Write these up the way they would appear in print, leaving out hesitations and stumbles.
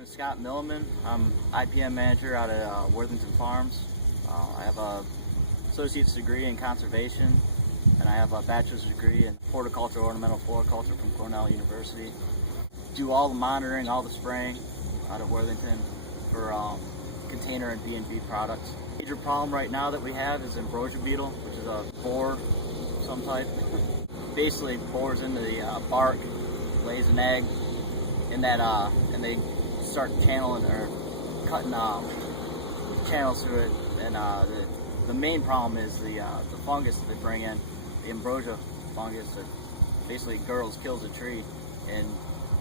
name is Scott Milliman. I'm IPM manager out at Worthington Farms. I have a associate's degree in conservation, and I have a bachelor's degree in horticulture, ornamental floriculture from Cornell University. Do all the monitoring, all the spraying out at Worthington for container and B&B products. Major problem right now that we have is ambrosia beetle, which is a borer of some type. Basically bores into the bark, lays an egg, and they start channeling or cutting channels through it. And the main problem is the fungus that they bring in, the ambrosia fungus that basically kills the tree and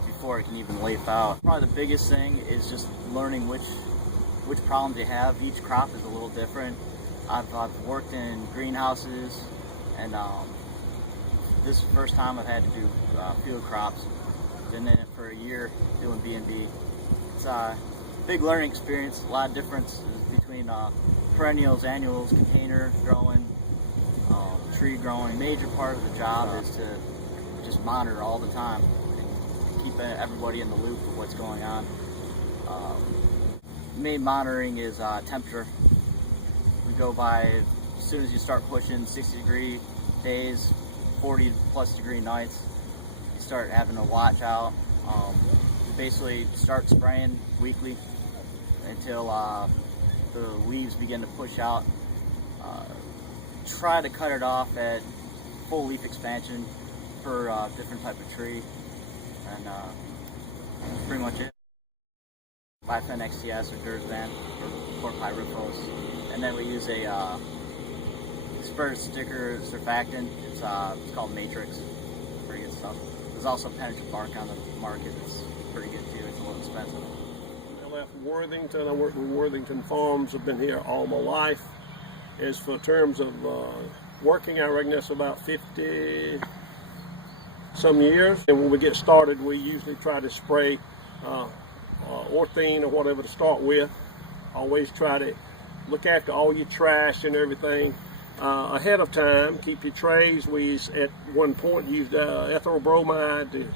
before it can even leaf out. Probably the biggest thing is just learning which problems you have. Each crop is a little different. I've worked in greenhouses, and this is the first time I've had to do field crops. Been in it for a year doing B&B. It's a big learning experience. A lot of differences between perennials, annuals, container growing, tree growing. Major part of the job is to just monitor all the time and keep everybody in the loop of what's going on. Main monitoring is temperature. We go by as soon as you start pushing 60-degree days, 40+ degree nights. You start having to watch out. You basically start spraying weekly until the leaves begin to push out. Try to cut it off at full leaf expansion per different type of tree, and that's pretty much it. 510 XTS or Durzan or pyrifos, and then we use a spur sticker surfactant. It's called Matrix. Pretty good stuff. There's also penetrant bark on the market. It's pretty good too. It's a little expensive. I left Worthington. I worked with Worthington Farms. I've been here all my life. As for terms of working, I reckon that's about 50 some years. And when we get started, we usually try to spray orthene or whatever to start with. Always try to look after all your trash and everything ahead of time. Keep your trays. We at one point used ethyl bromide to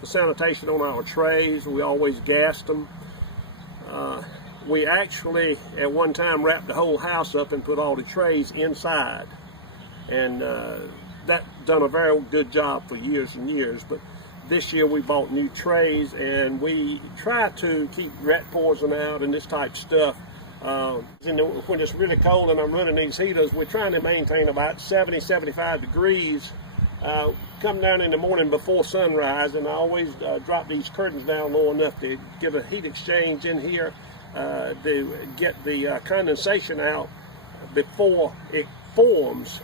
for sanitation on our trays. We always gassed them. We actually at one time wrapped the whole house up and put all the trays inside, and that done a very good job for years and years. But this year we bought new trays, and we try to keep rat poison out and this type of stuff. When it's really cold and I'm running these heaters, we're trying to maintain about 70-75 degrees. Come down in the morning before sunrise, and I always drop these curtains down low enough to get a heat exchange in here to get the condensation out before it forms.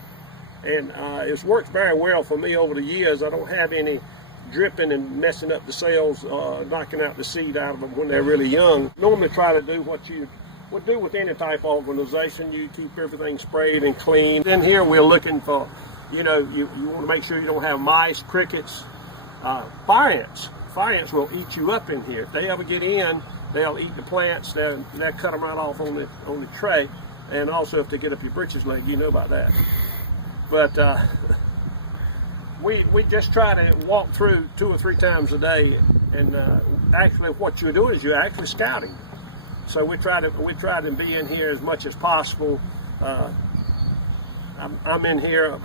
And it's worked very well for me over the years. I don't have any dripping and messing up the cells, knocking out the seed out of them when they're really young. Normally try to do what you would do with any type of organization. You keep everything sprayed and clean. In here we're looking for, you want to make sure you don't have mice, crickets, fire ants. Fire ants will eat you up in here. If they ever get in, they'll eat the plants. They'll cut them right off on the tray. And also if they get up your britches leg, you know about that. But we just try to walk through 2 or 3 times a day, and actually what you're doing is you're actually scouting. So we try to be in here as much as possible. I'm in here,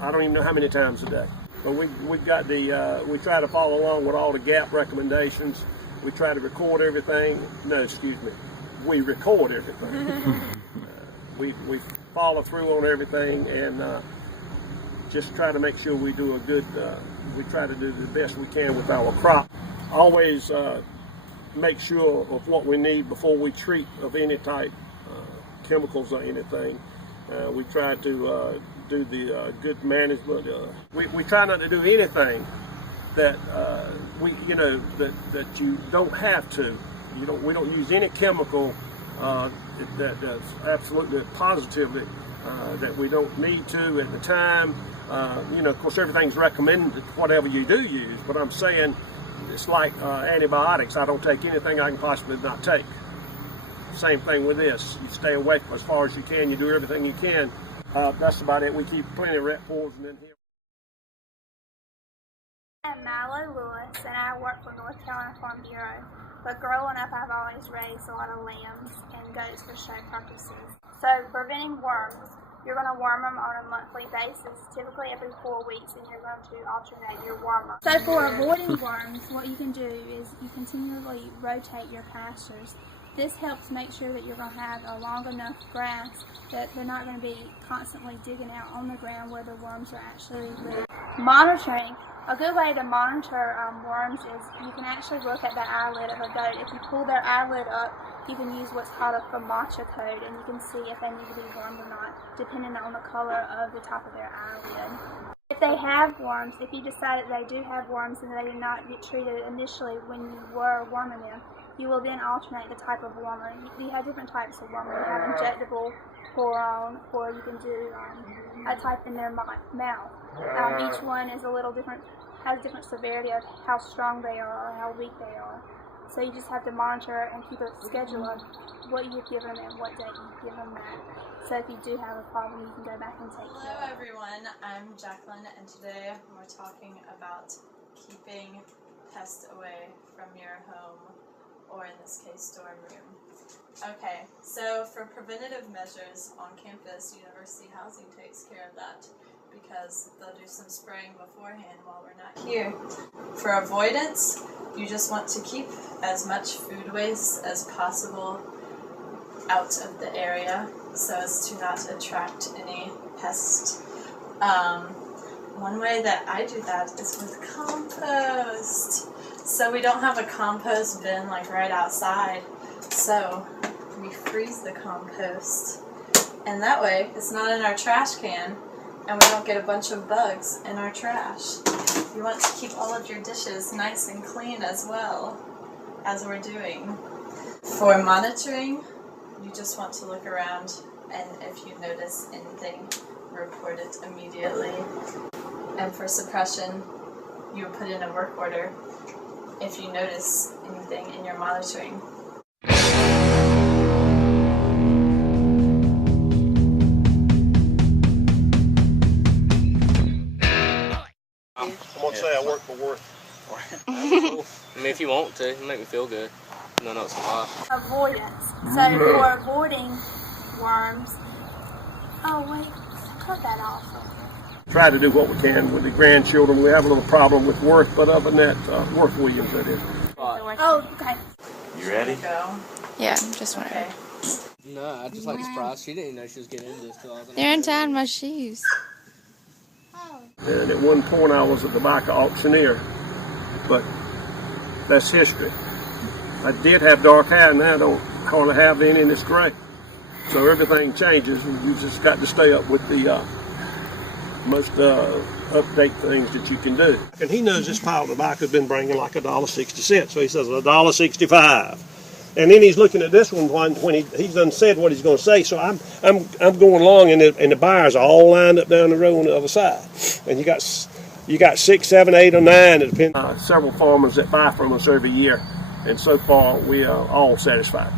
I don't even know how many times a day. But we try to follow along with all the GAP recommendations. We try to record everything. No, excuse me. We record everything. We follow through on everything, and just try to make sure we do a good, we try to do the best we can with our crop. Always make sure of what we need before we treat of any type, chemicals or anything. We try to do the good management. We try not to do anything that that you don't have to. We don't use any chemical that's absolutely positively that we don't need to at the time. Of course, everything's recommended, whatever you do use, but I'm saying it's like antibiotics. I don't take anything I can possibly not take. Same thing with this. You stay away from as far as you can. You do everything you can. That's about it. We keep plenty of rat poison in here. I'm Milo Lewis, and I work for North Carolina Farm Bureau. But growing up, I've always raised a lot of lambs and goats for show purposes. So preventing worms, you're going to worm them on a monthly basis, typically every 4 weeks, and you're going to alternate your wormer. So for avoiding worms, what you can do is you continually rotate your pastures. This helps make sure that you're going to have a long enough grass that they're not going to be constantly digging out on the ground where the worms are actually living. Monitoring. A good way to monitor worms is you can actually look at the eyelid of a goat. If you pull their eyelid up, you can use what's called a FAMACHA code, and you can see if they need to be wormed or not, depending on the color of the top of their eyelid. If they have worms, if you decide that they do have worms and they did not get treated initially when you were worming them, you will then alternate the type of wormer. You have different types of wormer. You have injectable, boron, or you can do a type in their mouth. Each one is a little different, has different severity of how strong they are or how weak they are. So you just have to monitor and keep a schedule of what you've given them and what day you've given them that. So if you do have a problem, you can go back and take care of it. Hello everyone, I'm Jacqueline, and today we're talking about keeping pests away from your home, or in this case, dorm room. Okay, so for preventative measures on campus, University Housing takes care of that because they'll do some spraying beforehand while we're not here. For avoidance, you just want to keep as much food waste as possible out of the area so as to not attract any pests. One way that I do that is with compost. So we don't have a compost bin like right outside, so we freeze the compost, and that way it's not in our trash can and we don't get a bunch of bugs in our trash. You want to keep all of your dishes nice and clean as well, as we're doing. For monitoring, you just want to look around, and if you notice anything, report it immediately. And for suppression, you would put in a work order if you notice anything in your monitoring. I'm going to say I work for Worth. I mean, if you want to, it make me feel good. No, it's a lot. Avoidance. So for avoiding worms, oh wait, cut that off. Try to do what we can with the grandchildren. We have a little problem with Worth, but other than that, Worth Williams, that is. Oh, okay. You ready? Go. Yeah, just whenever. Okay. No, I just like surprised. She didn't even know she was getting into this till I was in They're untying my shoes. And at one point I was a tobacco auctioneer, but that's history. I did have dark hair, and now I don't hardly have any, and it's gray. So everything changes, and you just got to stay up with the most update things that you can do. And he knows this pile of tobacco has been bringing like $1.60, so he says $1.65. And then he's looking at this one when he's done said what he's going to say. So I'm going along, and the buyers are all lined up down the road on the other side. And you got 6, 7, 8, or 9. It depends. Several farmers that buy from us every year, and so far we are all satisfied.